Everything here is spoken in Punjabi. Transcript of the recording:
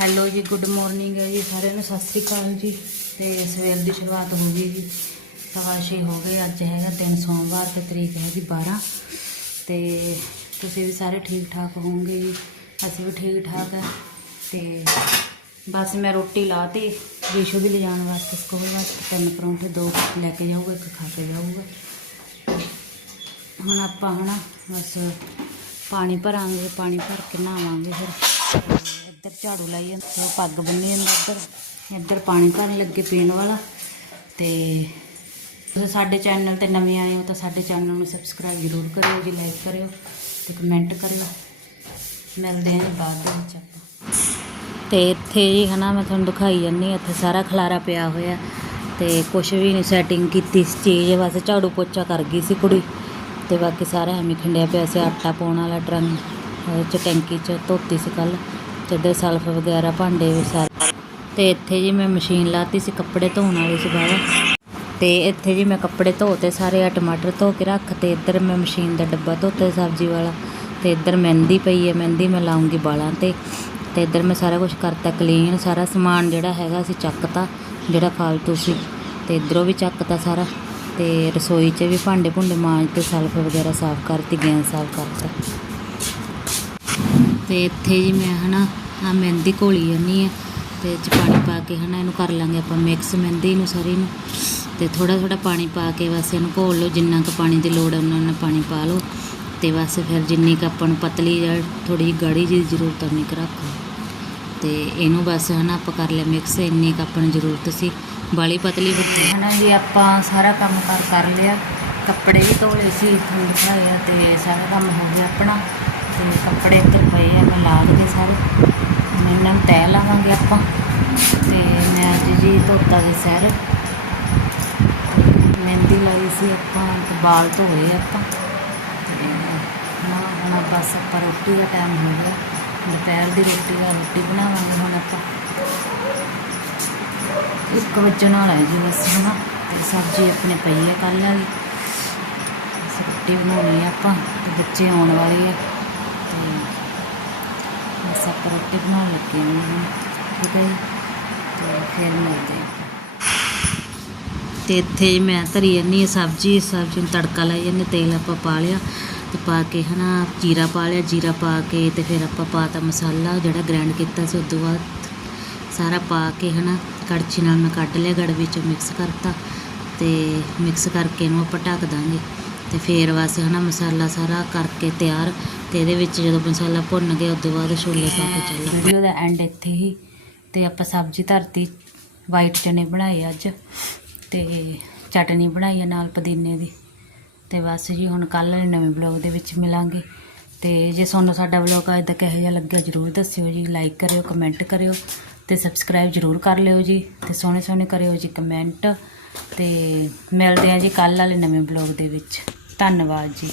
ਹੈਲੋ ਜੀ, ਗੁੱਡ ਮਾਰਨਿੰਗ ਹੈ ਜੀ ਸਾਰਿਆਂ ਨੂੰ, ਸਤਿ ਸ੍ਰੀ ਅਕਾਲ ਜੀ। ਤੇ ਸਵੇਰ ਦੀ ਸ਼ੁਰੂਆਤ ਹੋ ਗਈ ਜੀ। ਸਵਾ ਛੇ ਹੋ ਗਏ, ਅੱਜ ਹੈਗਾ ਦਿਨ ਸੋਮਵਾਰ ਤੇ ਤਰੀਕ ਹੈਗੀ 12 ਤੇ ਤੁਸੀਂ ਵੀ ਸਾਰੇ ਠੀਕ ਠਾਕ ਹੋਵੋਗੇ ਜੀ? ਅਸੀਂ ਵੀ ਠੀਕ ਠਾਕ ਹੈ ਤੇ ਬਸ ਮੈਂ ਰੋਟੀ ਲਾਤੀ, ਵਿਸ਼ੂ ਵੀ ਲਿਜਾਣ ਵਾਸਤੇ, ਸਕੂਲ ਵਾਸਤੇ ਤਿੰਨ ਪਰੌਂਠੇ, ਦੋ ਲੈ ਕੇ ਜਾਊਗਾ, ਇੱਕ ਖਾ ਕੇ ਜਾਊਗਾ। ਹੁਣ ਆਪਾਂ ਹੁਣ ਬਸ ਪਾਣੀ ਭਰਾਂਗੇ, ਪਾਣੀ ਭਰ ਕੇ ਨਹਾਵਾਂਗੇ ਫਿਰ। ਇੱਧਰ ਝਾੜੂ ਲਾਈ ਜਾਂਦਾ ਪੱਗ ਬੰਨੀ ਜਾਂਦਾ ਇੱਧਰ ਇੱਧਰ ਪਾਣੀ ਘਰ ਲੱਗੇ ਪੀਣ ਵਾਲਾ। ਤੇ ਤੁਸੀਂ ਸਾਡੇ ਚੈਨਲ ਤੇ ਨਵੇਂ ਆਏ ਹੋ ਤਾਂ ਸਾਡੇ ਚੈਨਲ ਨੂੰ ਸਬਸਕ੍ਰਾਈਬ ਜ਼ਰੂਰ ਕਰਿਓ ਜੀ ਲਾਈਕ ਕਰਿਓ ਤੇ ਕਮੈਂਟ ਕਰਿਓ। ਮਿਲਦੇ ਹਾਂ ਜੀ ਬਾਅਦ ਦੇ ਵਿੱਚ ਆਪਾਂ। ਤੇ ਇੱਥੇ ਜੀ ਹਨਾ ਮੈਂ ਤੁਹਾਨੂੰ ਦਿਖਾਈ ਜਾਂਦੀ ਹਾਂ, ਇੱਥੇ ਸਾਰਾ ਖਲਾਰਾ ਪਿਆ ਹੋਇਆ। ਤੇ ਕੁਝ ਵੀ ਨਹੀਂ ਸੈਟਿੰਗ ਕੀਤੀ ਸੀ ਚੀਜ਼ ਬਸ ਝਾੜੂ ਪੋਚਾ ਕਰ ਗਈ ਸੀ ਕੁੜੀ। ਤੇ ਬਾਕੀ ਸਾਰਾ ਐਵੇਂ ਖਿੰਡਿਆ ਪਿਆ ਸੀ ਆਟਾ ਪਾਉਣ ਵਾਲਾ ਡਰਮ ਉਹਦੇ ਚ ਟੈਂਕੀ ਚ ਧੋਤੀ ਸੀ ਕੱਲ ਤੇ ਇੱਧਰ ਸਲਫ ਵਗੈਰਾ, ਭਾਂਡੇ ਵੀ ਸਾਰੇ। ਤੇ ਇੱਥੇ ਜੀ ਮੈਂ ਮਸ਼ੀਨ ਲਾਤੀ ਸੀ, ਕੱਪੜੇ ਧੋਣ ਵਾਲੀ ਸੀ ਬਾਹਰ। ਤੇ ਇੱਥੇ ਜੀ ਮੈਂ ਕੱਪੜੇ ਧੋਤੇ ਸਾਰੇ ਆ ਟਮਾਟਰ ਧੋ ਕੇ ਰੱਖ ਤੇ ਇੱਧਰ ਮੈਂ ਮਸ਼ੀਨ ਦਾ ਡੱਬਾ ਧੋਤਾ ਸਬਜ਼ੀ ਵਾਲਾ। ਤੇ ਇੱਧਰ ਮਹਿੰਦੀ ਪਈ ਹੈ, ਮਹਿੰਦੀ ਮੈਂ ਲਾਉਂਗੀ ਬਾਲਾਂ ਤੇ। ਤੇ ਇੱਧਰ ਮੈਂ ਸਾਰਾ ਕੁਝ ਕਰਤਾ ਕਲੀਨ ਸਾਰਾ ਸਮਾਨ ਜਿਹੜਾ ਹੈਗਾ ਸੀ ਚੱਕਤਾ, ਜਿਹੜਾ ਫਾਲਤੂ ਸੀ। ਤੇ ਇੱਧਰੋਂ ਵੀ ਚੱਕਤਾ ਸਾਰਾ। ਤੇ ਰਸੋਈ 'ਚ ਵੀ ਭਾਂਡੇ ਭੁੰਡੇ ਮਾਂਜ ਤੇ ਸਲਫ ਵਗੈਰਾ ਸਾਫ਼ ਕਰਤੀ, ਗੈਸ ਸਾਫ਼ ਕਰਤਾ। ਤੇ ਇੱਥੇ ਜੀ ਮੈਂ ਹਨਾ ਆ ਮਹਿੰਦੀ ਘੋਲੀ ਜਾਂਦੀ ਹੈ ਤੇ 'ਚ ਪਾਣੀ ਪਾ ਕੇ ਹਨਾ, ਇਹਨੂੰ ਕਰ ਲਾਂਗੇ ਆਪਾਂ ਮਿਕਸ ਮਹਿੰਦੀ ਨੂੰ ਸਾਰੀ ਨੂੰ। ਤੇ ਥੋੜਾ ਥੋੜਾ ਪਾਣੀ ਪਾ ਕੇ ਬਸ ਇਹਨੂੰ ਘੋਲ ਲਓ, ਜਿੰਨਾ ਕੁ ਪਾਣੀ ਦੀ ਲੋੜ ਹੈ ਉਹਨਾਂ ਨਾਲ ਪਾਣੀ ਪਾ ਲਓ। ਤੇ ਬਸ ਫਿਰ ਜਿੰਨੀ ਕੁ ਆਪਾਂ ਨੂੰ ਪਤਲੀ ਜਾਂ ਥੋੜੀ ਗਾੜੀ ਜੀ ਜ਼ਰੂਰਤ ਉਨੀ ਕੁ ਰੱਖੋ ਤੇ ਇਹਨੂੰ ਬਸ ਹਨਾ, ਆਪਾਂ ਕਰ ਲਿਆ ਮਿਕਸ ਇੰਨੀ ਕੁ ਆਪਾਂ ਨੂੰ ਜ਼ਰੂਰਤ ਸੀ। ਬਾਲੀ ਪਤਲੀ ਬੱਤੀ ਹਨਾ ਜੀ, ਆਪਾਂ ਸਾਰਾ ਕੰਮ ਕਰ ਕਰ ਲਿਆ। ਕੱਪੜੇ ਵੀ ਧੋਲੇ ਸੀ ਤੁਹਾਨੂੰ ਦਿਖਾਇਆ ਤੇ ਸਾਰਾ ਕੰਮ ਹੋ ਗਿਆ ਆਪਣਾ। ਤੇ ਕੱਪੜੇ ਇੱਥੇ ਪਏ ਆ, ਮੈਂ ਲਾ ਲਏ ਸਾਰੇ। ਇਹਨਾਂ ਨੂੰ ਤੈਅ ਲਾਵਾਂਗੇ ਆਪਾਂ। ਤੇ ਮੈਂ ਅੱਜ ਜੀ ਧੋਤਾ ਦੇ ਸਿਰ। ਮਹਿੰਦੀ ਲਾਈ ਸੀ ਆਪਾਂ, ਤੇ ਵਾਲ ਧੋਏ ਆਪਾਂ। ਤੇ ਹੁਣ ਬਸ ਆਪਾਂ ਰੋਟੀ ਦਾ ਟਾਈਮ ਹੋ ਗਿਆ। ਦੁਪਹਿਰ ਦੀ ਰੋਟੀ ਦਾ ਰੋਟੀ ਬਣਾਵਾਂਗੇ ਹੁਣ ਆਪਾਂ। ਇੱਕ ਵਜਣ ਵਾਲਾ ਜੀ ਬਸ, ਹਨਾ? ਤੇ ਸਬਜ਼ੀ ਆਪਣੇ ਪਈ ਹੈ ਕੱਲ੍ਹ ਵਾਲੀ। ਰੋਟੀ ਬਣਾਉਣੀ ਆਪਾਂ। ਤੇ ਬੱਚੇ ਆਉਣ ਵਾਲੇ ਆ। ਬਸ ਆਪਾਂ ਰੋਟੀ ਬਣਾਉਣ ਲੱਗੇ ਹਾਂ। ਠੀਕ ਹੈ ਤੇ ਫਿਰ ਮਿਲਦੇ ਹਾਂ। ਤੇ ਇੱਥੇ ਮੈਂ ਧਰੀ ਜਾਂਦੀ ਹਾਂ ਸਬਜ਼ੀ ਸਬਜ਼ੀ ਨੂੰ ਤੜਕਾ ਲਾਈ ਜਾਂਦੇ, ਤੇਲ ਆਪਾਂ ਪਾ ਲਿਆ ਤੇ ਪਾ ਕੇ ਹਨਾ ਜੀਰਾ ਪਾ ਲਿਆ, ਜੀਰਾ ਪਾ ਕੇ ਤੇ ਫਿਰ ਆਪਾਂ ਪਾਤਾ ਮਸਾਲਾ ਜਿਹੜਾ ਗ੍ਰਾਈਂਡ ਕੀਤਾ ਸੀ ਉਦੋਂ ਬਾਅਦ। ਸਾਰਾ ਪਾ ਕੇ ਹਨਾ ਕੜਛੀ ਨਾਲ ਮੈਂ ਕੱਢ ਲਿਆ ਗੜ ਵਿੱਚ ਮਿਕਸ ਕਰਤਾ ਤੇ ਮਿਕਸ ਕਰਕੇ ਇਹਨੂੰ ਆਪਾਂ ਢੱਕ ਦਾਂਗੇ। ਤੇ ਫੇਰ ਬਸ ਹਨਾ ਮਸਾਲਾ ਸਾਰਾ ਕਰਕੇ ਤਿਆਰ ਤੇ ਇਹਦੇ ਵਿੱਚ ਜਦੋਂ ਮਸਾਲਾ ਭੁੰਨ ਗਿਆ ਉਦੋਂ ਬਾਅਦ ਛੋਲੇ ਪਾ ਕੇ ਚੱਲ ਵੀਡੀਓ ਦਾ ਐਂਡ ਇੱਥੇ ਹੀ ਤੇ ਆਪਾਂ ਸਬਜ਼ੀ ਧਰਤੀ ਵਾਈਟ ਚਨੇ ਬਣਾਏ ਅੱਜ ਤੇ ਚਟਨੀ ਬਣਾਈ ਹੈ ਨਾਲ ਪੁਦੀਨੇ ਦੀ ਤੇ ਬਸ ਜੀ ਹੁਣ ਕੱਲ੍ਹ ਵਾਲੇ ਨਵੇਂ ਬਲੌਗ ਦੇ ਵਿੱਚ ਮਿਲਾਂਗੇ ਤੇ ਜੇ ਤੁਹਾਨੂੰ ਸਾਡਾ ਬਲੌਗ ਅੱਜ ਦਾ ਕਿਹੋ ਜਿਹਾ ਲੱਗਿਆ ਜਰੂਰ ਦੱਸਿਓ ਜੀ ਲਾਈਕ ਕਰਿਓ ਕਮੈਂਟ ਕਰਿਓ ਤੇ ਸਬਸਕ੍ਰਾਈਬ ਜਰੂਰ ਕਰ ਲਿਓ ਜੀ ਤੇ ਸੋਹਣੇ ਸੋਹਣੇ ਕਰਿਓ ਜੀ ਕਮੈਂਟ ਤੇ ਮਿਲਦੇ ਆ ਜੀ ਕੱਲ੍ਹ ਵਾਲੇ ਨਵੇਂ ਬਲੌਗ ਦੇ ਵਿੱਚ। ਧੰਨਵਾਦ ਜੀ।